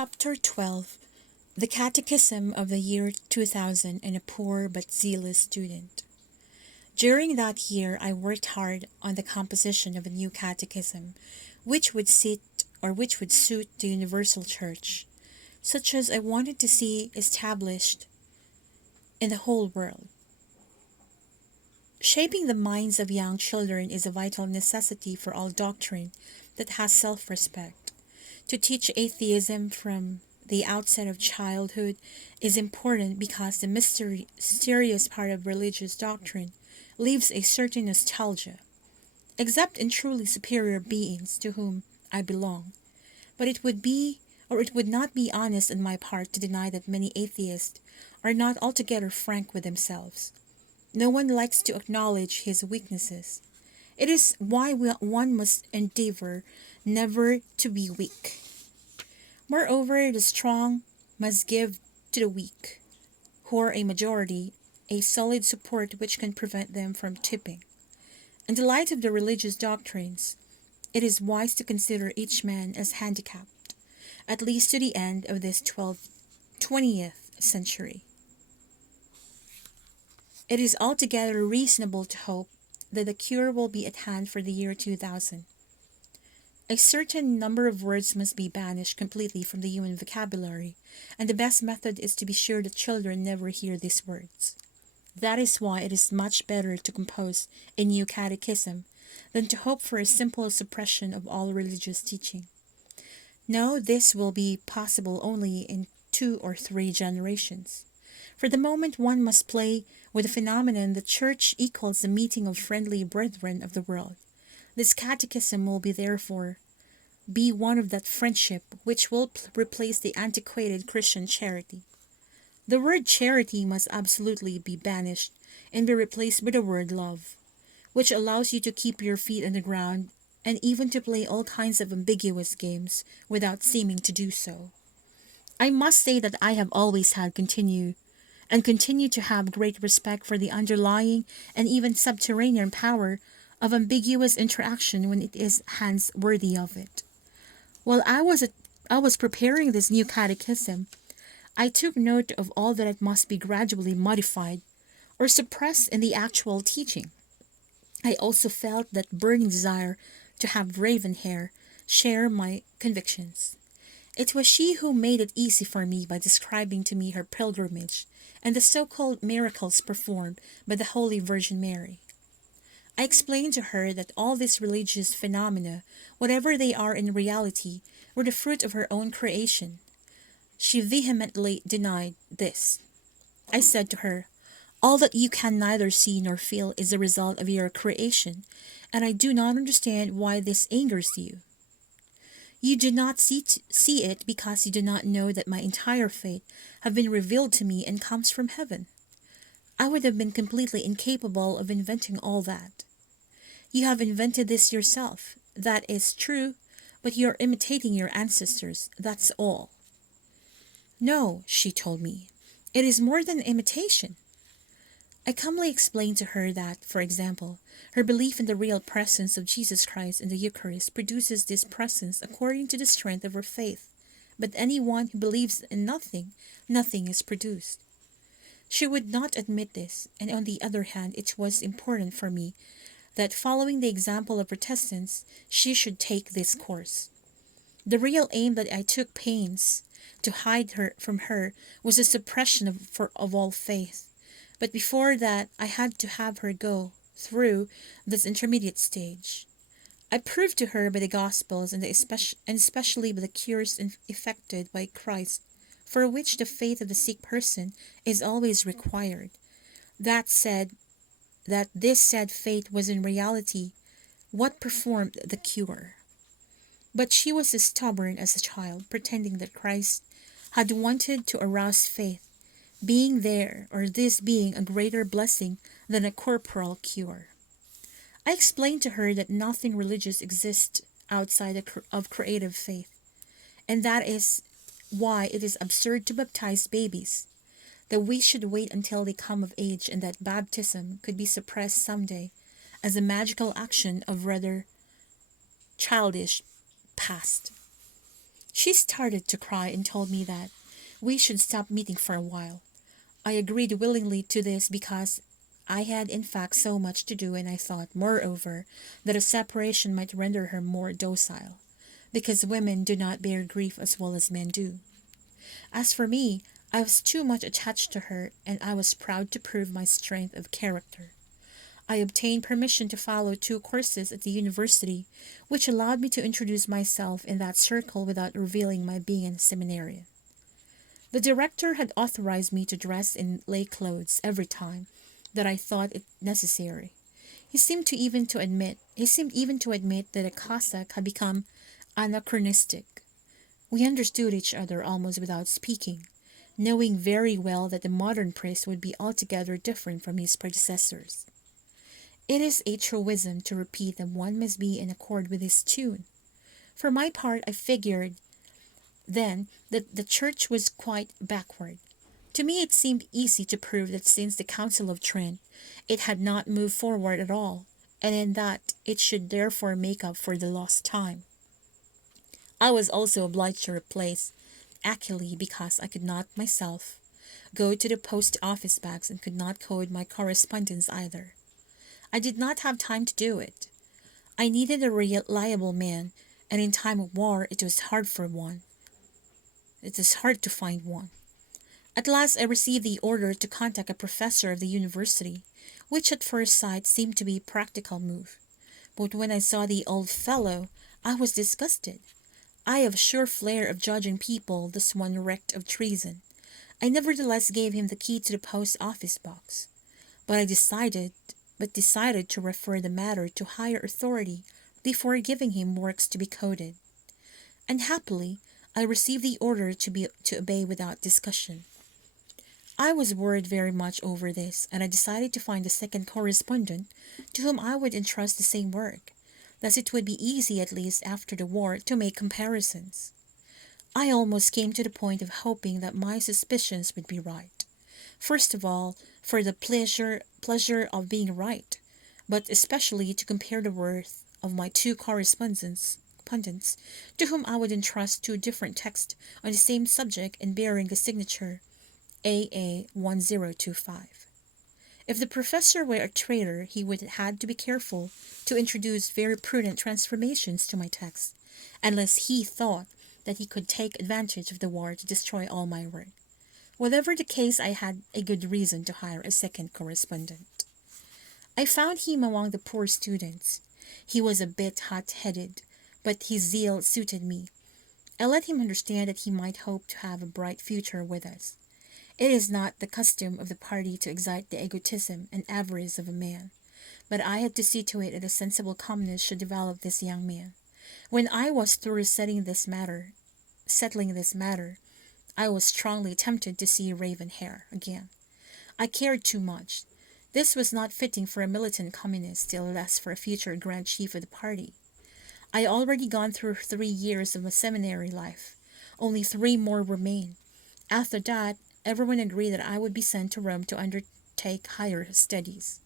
Chapter 12. The Catechism of the Year 2000 and a Poor but Zealous Student. During that year, I worked hard on the composition of a new catechism, which would suit the universal church, such as I wanted to see established in the whole world. Shaping the minds of young children is a vital necessity for all doctrine that has self-respect. To teach atheism from the outset of childhood is important because the mysterious part of religious doctrine leaves a certain nostalgia, except in truly superior beings to whom I belong. But it would not be honest on my part to deny that many atheists are not altogether frank with themselves. No one likes to acknowledge his weaknesses. It is why one must endeavor never to be weak. Moreover, the strong must give to the weak, who are a majority, a solid support which can prevent them from tipping. In the light of the religious doctrines, it is wise to consider each man as handicapped, at least to the end of this 20th century. It is altogether reasonable to hope that the cure will be at hand for the year 2000. A certain number of words must be banished completely from the human vocabulary, and the best method is to be sure that children never hear these words. That is why it is much better to compose a new catechism than to hope for a simple suppression of all religious teaching. No, this will be possible only in 2 or 3 generations. For the moment one must play with the phenomenon the church equals the meeting of friendly brethren of the world. This catechism will be therefore be one of that friendship which will replace the antiquated Christian charity. The word charity must absolutely be banished and be replaced by the word love, which allows you to keep your feet on the ground and even to play all kinds of ambiguous games without seeming to do so. I must say that I have always had continue to have great respect for the underlying and even subterranean power of ambiguous interaction when it is hands worthy of it. While I was preparing this new catechism, I took note of all that it must be gradually modified or suppressed in the actual teaching. I also felt that burning desire to have raven hair share my convictions. It was she who made it easy for me by describing to me her pilgrimage and the so-called miracles performed by the Holy Virgin Mary. I explained to her that all these religious phenomena, whatever they are in reality, were the fruit of her own creation. She vehemently denied this. I said to her, "All that you can neither see nor feel is the result of your creation, and I do not understand why this angers you. You do not see it because you do not know that my entire fate have been revealed to me and comes from heaven. I would have been completely incapable of inventing all that. You have invented this yourself. That is true, but you are imitating your ancestors, that's all." "No," she told me, "it is more than imitation." I calmly explained to her that, for example, her belief in the real presence of Jesus Christ in the Eucharist produces this presence according to the strength of her faith, but anyone who believes in nothing, nothing is produced. She would not admit this, and on the other hand it was important for me that, following the example of Protestants, she should take this course. The real aim that I took pains to hide from her was the suppression of all faith. But before that, I had to have her go through this intermediate stage. I proved to her by the Gospels and especially by the cures effected by Christ, for which the faith of the sick person is always required, that this said faith was in reality what performed the cure. But she was as stubborn as a child, pretending that Christ had wanted to arouse faith, being there, or this being a greater blessing than a corporal cure. I explained to her that nothing religious exists outside of creative faith, and that is why it is absurd to baptize babies, that we should wait until they come of age, and that baptism could be suppressed someday as a magical action of rather childish past. She started to cry and told me that we should stop meeting for a while. I agreed willingly to this because I had in fact so much to do, and I thought, moreover, that a separation might render her more docile, because women do not bear grief as well as men do. As for me, I was too much attached to her, and I was proud to prove my strength of character. I obtained permission to follow 2 courses at the university, which allowed me to introduce myself in that circle without revealing my being a seminarian. The director had authorized me to dress in lay clothes every time that I thought it necessary. He seemed even to admit that a cassock had become anachronistic. We understood each other almost without speaking, knowing very well that the modern priest would be altogether different from his predecessors. It is a truism to repeat that one must be in accord with his tune. For my part, I figured then that the church was quite backward. To me it seemed easy to prove that since the Council of Trent it had not moved forward at all, and in that it should therefore make up for the lost time. I was also obliged to replace Achille because I could not myself go to the post office bags and could not code my correspondence either. I did not have time to do it. I needed a reliable man, and in time of war it was hard to find one. At last I received the order to contact a professor of the university, which at first sight seemed to be a practical move. But when I saw the old fellow, I was disgusted. I have a sure flair of judging people, this one wrecked of treason. I nevertheless gave him the key to the post office box. But I decided to refer the matter to higher authority before giving him works to be coded. And happily, I received the order to obey without discussion. I was worried very much over this, and I decided to find a second correspondent to whom I would entrust the same work. Thus it would be easy, at least after the war, to make comparisons. I almost came to the point of hoping that my suspicions would be right. First of all, for the pleasure of being right, but especially to compare the worth of my 2 correspondents, to whom I would entrust 2 different texts on the same subject and bearing the signature AA1025. If the professor were a traitor, he would have had to be careful to introduce very prudent transformations to my text, unless he thought that he could take advantage of the war to destroy all my work. Whatever the case, I had a good reason to hire a second correspondent. I found him among the poor students. He was a bit hot-headed, but his zeal suited me. I let him understand that he might hope to have a bright future with us. It is not the custom of the party to excite the egotism and avarice of a man, but I had to see to it that a sensible calmness should develop this young man. When I was through settling this matter, I was strongly tempted to see Ravenhair again. I cared too much. This was not fitting for a militant communist, still less for a future Grand Chief of the party. I had already gone through 3 years of a seminary life. Only 3 more remained. After that, everyone agreed that I would be sent to Rome to undertake higher studies.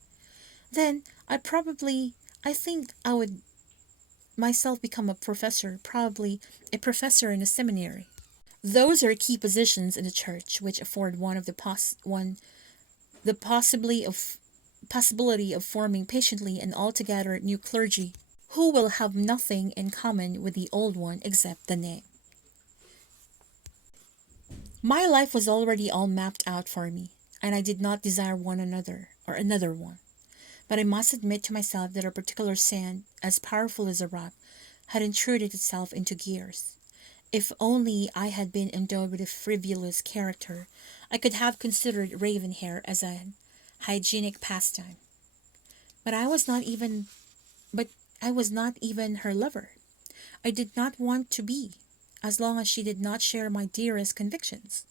Then, I think I would myself become a professor, probably a professor in a seminary. Those are key positions in the church which afford one of the possibility of forming patiently an altogether new clergy, who will have nothing in common with the old one except the name. My life was already all mapped out for me, and I did not desire another one. But I must admit to myself that a particular sand, as powerful as a rock, had intruded itself into gears. If only I had been endowed with a frivolous character, I could have considered Ravenhair as an hygienic pastime. But I was not even her lover. I did not want to be, as long as she did not share my dearest convictions.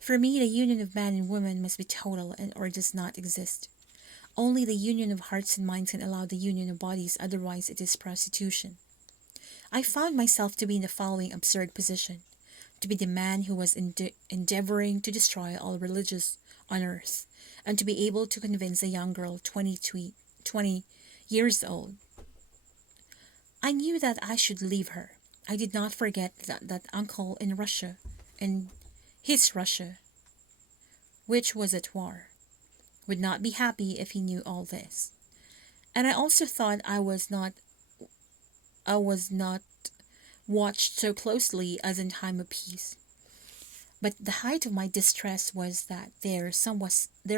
For me, the union of man and woman must be total or does not exist. Only the union of hearts and minds can allow the union of bodies, otherwise it is prostitution. I found myself to be in the following absurd position: to be the man who was endeavoring to destroy all religions on earth, and to be able to convince a young girl 20 years old. I knew that I should leave her. I did not forget that uncle in Russia, in his Russia, which was at war, would not be happy if he knew all this. And I also thought I was not watched so closely as in time of peace. But the height of my distress was that there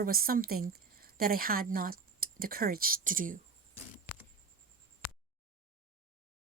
was something that I had not the courage to do.